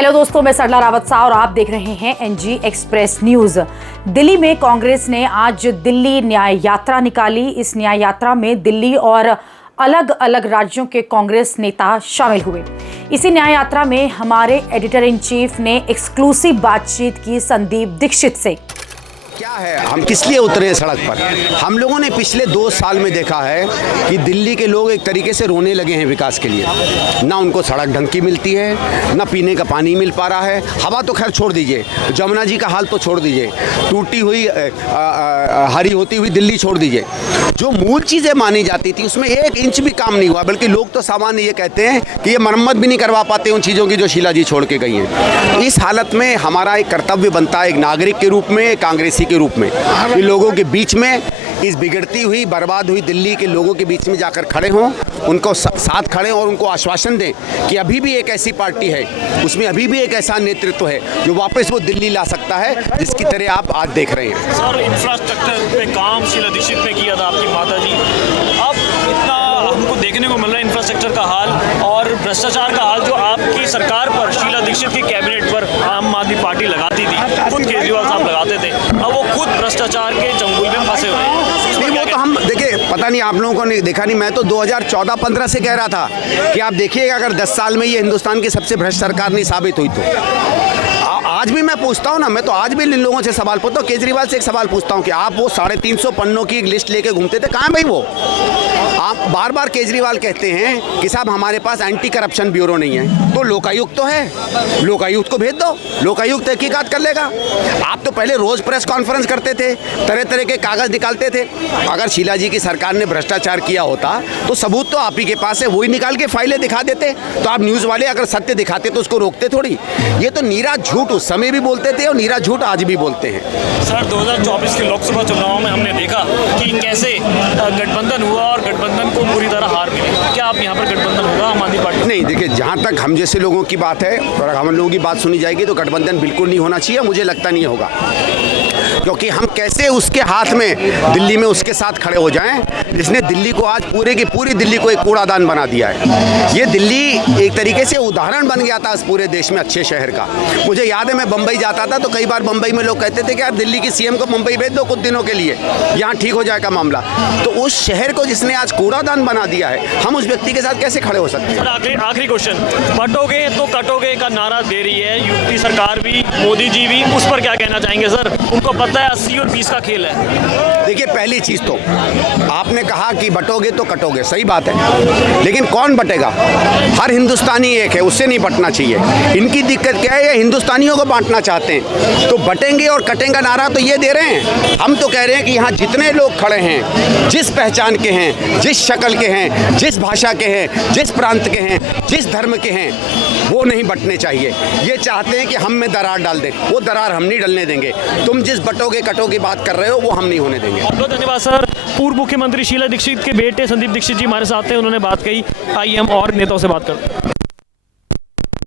Hello दोस्तों, मैं सरला रावत सा और आप देख रहे हैं एनजी एक्सप्रेस न्यूज। दिल्ली में कांग्रेस ने आज दिल्ली न्याय यात्रा निकाली। इस न्याय यात्रा में दिल्ली और अलग अलग राज्यों के कांग्रेस नेता शामिल हुए। इसी न्याय यात्रा में हमारे एडिटर इन चीफ ने एक्सक्लूसिव बातचीत की संदीप दीक्षित से। क्या है, हम किस लिए उतरे हैं सड़क पर? हम लोगों ने पिछले 2 साल में देखा है कि दिल्ली के लोग एक तरीके से रोने लगे हैं विकास के लिए। ना उनको सड़क ढंग की मिलती है, ना पीने का पानी मिल पा रहा है। हवा तो खैर छोड़ दीजिए, जमुना जी का हाल तो छोड़ दीजिए, टूटी हुई हरी होती हुई दिल्ली छोड़ दीजिए। जो मूल चीज़ें मानी जाती थी उसमें 1 इंच भी काम नहीं हुआ, बल्कि लोग तो सामान्य ये कहते हैं कि ये मरम्मत भी नहीं करवा पाते उन चीज़ों की जो शीला जी छोड़ के गई हैं। तो इस हालत में हमारा एक कर्तव्य बनता है, एक नागरिक के रूप में, कांग्रेसी के रूप में, कि लोगों के बीच में, इस बिगड़ती हुई बर्बाद हुई दिल्ली के लोगों के बीच में जाकर खड़े हों, उनको साथ खड़े और उनको आश्वासन दें कि अभी भी एक ऐसी पार्टी है, उसमें अभी भी एक ऐसा नेतृत्व है जो वापस वो दिल्ली ला सकता है, जिसकी तरह आप आज देख रहे हैं। सर, इंफ्रास्ट्रक्चर पे काम शीला दीक्षित ने किया था, आपकी माता जी। अब इतना हमको देखने को मिल रहा है इंफ्रास्ट्रक्चर का हाल और भ्रष्टाचार का हाल जो आपकी सरकार पर, शीला दीक्षित की कैबिनेट पर आम आदमी पार्टी लगाती थी, खुद केजरीवाल साहब लगाते थे, अब वो खुद भ्रष्टाचार के चंगुल में फंसे हुए हैं। नहीं, वो तो हम देखिए, पता नहीं आप लोगों को नहीं देखा नहीं, मैं तो 2014-15 से कह रहा था कि आप देखिएगा अगर 10 साल में ये हिंदुस्तान की सबसे भ्रष्ट सरकार नहीं साबित हुई तो। आज भी मैं पूछता हूँ ना, मैं तो आज भी इन लोगों से सवाल पूछता हूँ, केजरीवाल से एक सवाल पूछता हूँ कि आप वो 350 पन्नों की एक लिस्ट लेके घूमते थे, कहाँ भाई वो? आप बार बार केजरीवाल कहते हैं कि साहब हमारे पास एंटी करप्शन ब्यूरो नहीं है, तो लोकायुक्त तो है, लोकायुक्त को भेज दो, लोकायुक्त तहकीकात कर लेगा। आप तो पहले रोज प्रेस कॉन्फ्रेंस करते थे, तरह तरह के कागज निकालते थे। अगर शीला जी की सरकार ने भ्रष्टाचार किया होता तो सबूत तो आप ही के पास है, वही निकाल के फाइलें दिखा देते। तो आप न्यूज़ वाले अगर सत्य दिखाते तो उसको रोकते थोड़ी। ये तो नीरा झूठ उस समय भी बोलते थे और नीरा झूठ आज भी बोलते हैं। सर, 2024 के लोकसभा चुनाव में हमने देखा कि कैसे गठबंधन हुआ और गठबंधन को पूरी तरह हार मिली। क्या आप यहाँ पर गठबंधन होगा आम आदमी पार्टी? नहीं, देखिए, जहाँ तक हम जैसे लोगों की बात है और हम लोगों की बात सुनी जाएगी तो गठबंधन बिल्कुल नहीं होना चाहिए। मुझे लगता नहीं होगा, क्योंकि हम कैसे उसके हाथ में दिल्ली में उसके साथ खड़े हो जाएं जिसने दिल्ली को आज पूरे की पूरी दिल्ली को एक कूड़ादान बना दिया है। ये दिल्ली एक तरीके से उदाहरण बन गया था इस पूरे देश में अच्छे शहर का। मुझे याद है, मैं बम्बई जाता था तो कई बार बम्बई में लोग कहते थे कि आप दिल्ली की सीएम को मुंबई भेज दो कुछ दिनों के लिए, यहाँ ठीक हो जाएगा मामला। तो उस शहर को जिसने आज कूड़ादान बना दिया है, हम उस व्यक्ति के साथ कैसे खड़े हो सकते हैं? आखिरी क्वेश्चन, बटोगे तो कटोगे का नारा दे रही है यूपी सरकार भी, मोदी जी भी, उस पर क्या कहना चाहेंगे सर? उनको पता है 80 और 20 का खेल है। देखिए, पहली चीज़ तो आपने कहा कि बटोगे तो कटोगे, सही बात है, लेकिन कौन बटेगा? हर हिंदुस्तानी एक है, उससे नहीं बटना चाहिए। इनकी दिक्कत क्या है, ये हिंदुस्तानियों को बांटना चाहते हैं। तो बटेंगे और कटेंगे नारा तो ये दे रहे हैं। हम तो कह रहे हैं कि यहाँ जितने लोग खड़े हैं, जिस पहचान के हैं, जिस शक्ल के हैं, जिस भाषा के हैं, जिस प्रांत के हैं, जिस धर्म के हैं, वो नहीं बटने चाहिए। ये चाहते हैं कि हम में दरार डाल दें, वो दरार हम नहीं डलने देंगे। तुम जिस बटोगे कटोगे बात कर रहे हो वो हम नहीं होने देंगे। बहुत धन्यवाद सर। पूर्व मुख्यमंत्री शीला दीक्षित के बेटे संदीप दीक्षित जी हमारे साथ हैं, उन्होंने बात कही। आइए हम और नेताओं से बात करते हैं।